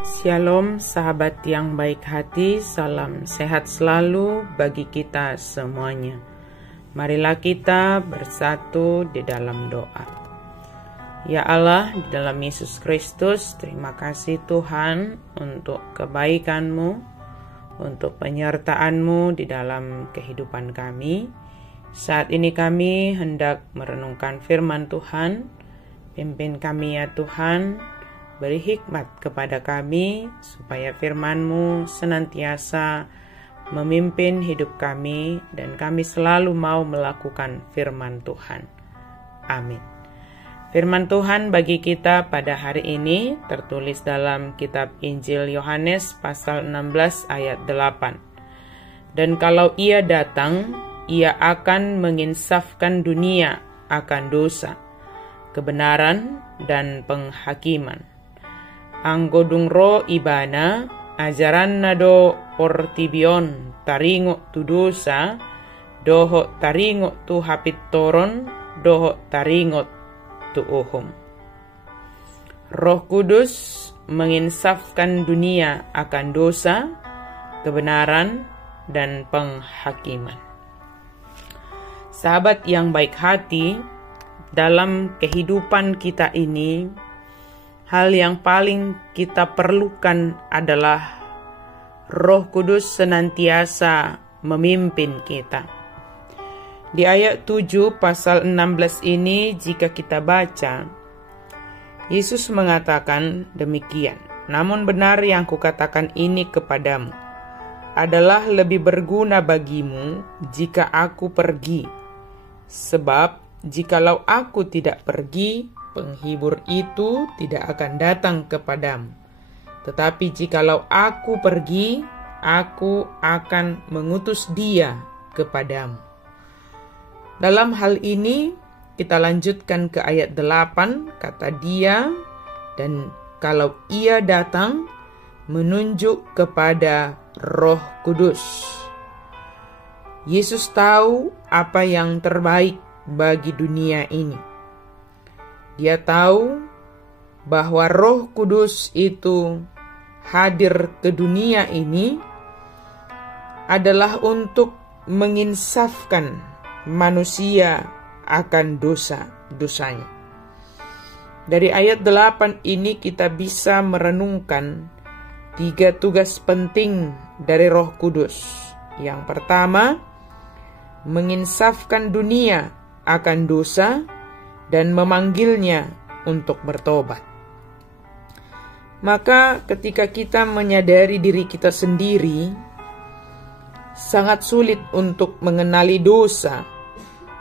Shalom sahabat yang baik hati, salam sehat selalu bagi kita semuanya. Marilah kita bersatu di dalam doa. Ya Allah, di dalam Yesus Kristus, terima kasih Tuhan untuk kebaikan-Mu, untuk penyertaan-Mu di dalam kehidupan kami. Saat ini kami hendak merenungkan firman Tuhan. Pimpin kami ya Tuhan, beri hikmat kepada kami, supaya firman-Mu senantiasa memimpin hidup kami, dan kami selalu mau melakukan firman Tuhan. Amin. Firman Tuhan bagi kita pada hari ini tertulis dalam kitab Injil Yohanes pasal 16 ayat 8. Dan kalau Ia datang, Ia akan menginsafkan dunia akan dosa, kebenaran, dan penghakiman. Anggodung ro ibana ajaran nado ortibion taringo tu dosa doho taringo tu hapit toron doho taringo tu uhum. Roh Kudus menginsafkan dunia akan dosa, kebenaran, dan penghakiman. Sahabat yang baik hati, dalam kehidupan kita ini, hal yang paling kita perlukan adalah Roh Kudus senantiasa memimpin kita. Di ayat 7 pasal 16 ini jika kita baca, Yesus mengatakan demikian, "Namun benar yang kukatakan ini kepadamu, adalah lebih berguna bagimu jika aku pergi. Sebab jikalau aku tidak pergi, penghibur itu tidak akan datang kepadamu. Tetapi jikalau aku pergi, aku akan mengutus Dia kepadamu." Dalam hal ini, kita lanjutkan ke ayat 8, kata Dia, dan kalau Ia datang, menunjuk kepada Roh Kudus. Yesus tahu apa yang terbaik bagi dunia ini. Dia tahu bahwa Roh Kudus itu hadir ke dunia ini adalah untuk menginsafkan manusia akan dosa-dosanya. Dari ayat 8 ini kita bisa merenungkan 3 tugas penting dari Roh Kudus. Yang pertama, menginsafkan dunia akan dosa dan memanggilnya untuk bertobat. Maka ketika kita menyadari diri kita sendiri sangat sulit untuk mengenali dosa,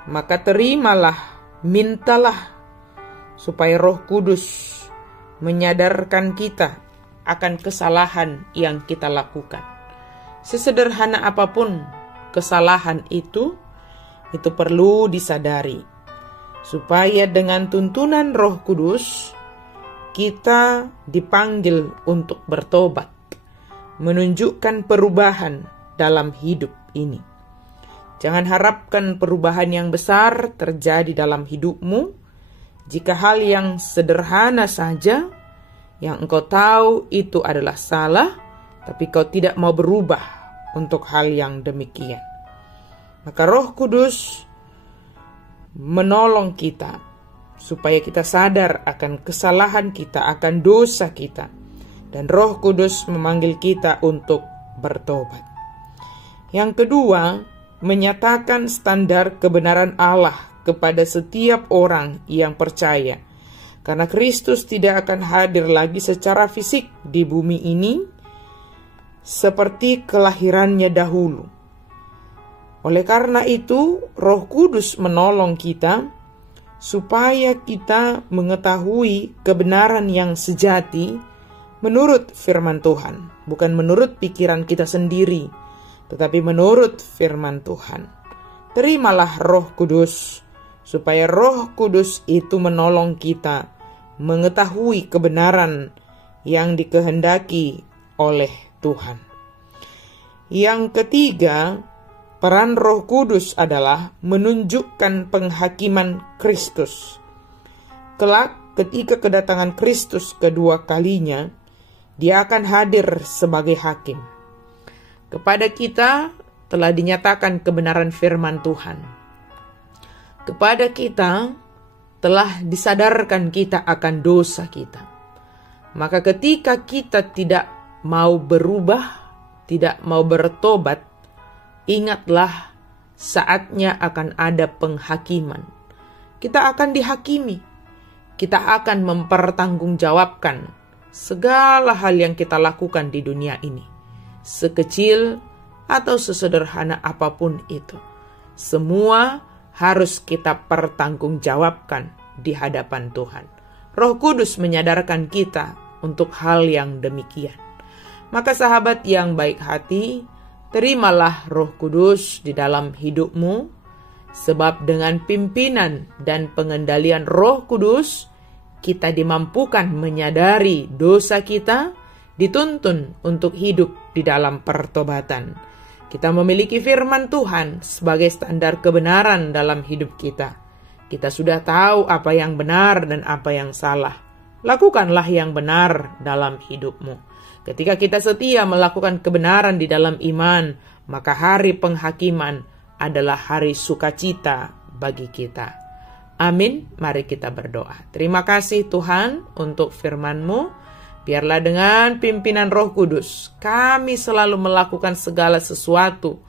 maka terimalah, mintalah supaya Roh Kudus menyadarkan kita akan kesalahan yang kita lakukan. Sesederhana apapun kesalahan itu perlu disadari, supaya dengan tuntunan Roh Kudus kita dipanggil untuk bertobat, menunjukkan perubahan dalam hidup ini. Jangan harapkan perubahan yang besar terjadi dalam hidupmu jika hal yang sederhana saja yang engkau tahu itu adalah salah, tapi kau tidak mau berubah untuk hal yang demikian. Maka Roh Kudus menolong kita supaya kita sadar akan kesalahan kita, akan dosa kita, dan Roh Kudus memanggil kita untuk bertobat. Yang kedua, menyatakan standar kebenaran Allah kepada setiap orang yang percaya, karena Kristus tidak akan hadir lagi secara fisik di bumi ini seperti kelahirannya dahulu. Oleh karena itu, Roh Kudus menolong kita supaya kita mengetahui kebenaran yang sejati menurut firman Tuhan, bukan menurut pikiran kita sendiri, tetapi menurut firman Tuhan. Terimalah Roh Kudus, supaya Roh Kudus itu menolong kita mengetahui kebenaran yang dikehendaki oleh Tuhan. Yang ketiga, peran Roh Kudus adalah menunjukkan penghakiman Kristus. Kelak ketika kedatangan Kristus kedua kalinya, Dia akan hadir sebagai hakim. Kepada kita telah dinyatakan kebenaran firman Tuhan. Kepada kita telah disadarkan kita akan dosa kita. Maka ketika kita tidak mau berubah, tidak mau bertobat, ingatlah saatnya akan ada penghakiman. Kita akan dihakimi. Kita akan mempertanggungjawabkan segala hal yang kita lakukan di dunia ini. Sekecil atau sesederhana apapun itu. Semua harus kita pertanggungjawabkan di hadapan Tuhan. Roh Kudus menyadarkan kita untuk hal yang demikian. Maka sahabat yang baik hati, terimalah Roh Kudus di dalam hidupmu, sebab dengan pimpinan dan pengendalian Roh Kudus, kita dimampukan menyadari dosa kita, dituntun untuk hidup di dalam pertobatan. Kita memiliki firman Tuhan sebagai standar kebenaran dalam hidup kita. Kita sudah tahu apa yang benar dan apa yang salah. Lakukanlah yang benar dalam hidupmu. Ketika kita setia melakukan kebenaran di dalam iman, maka hari penghakiman adalah hari sukacita bagi kita. Amin. Mari kita berdoa. Terima kasih Tuhan untuk firman-Mu. Biarlah dengan pimpinan Roh Kudus, kami selalu melakukan segala sesuatu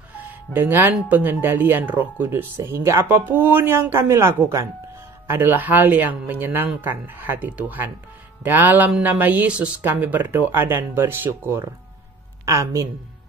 dengan pengendalian Roh Kudus, sehingga apapun yang kami lakukan adalah hal yang menyenangkan hati Tuhan. Dalam nama Yesus kami berdoa dan bersyukur. Amin.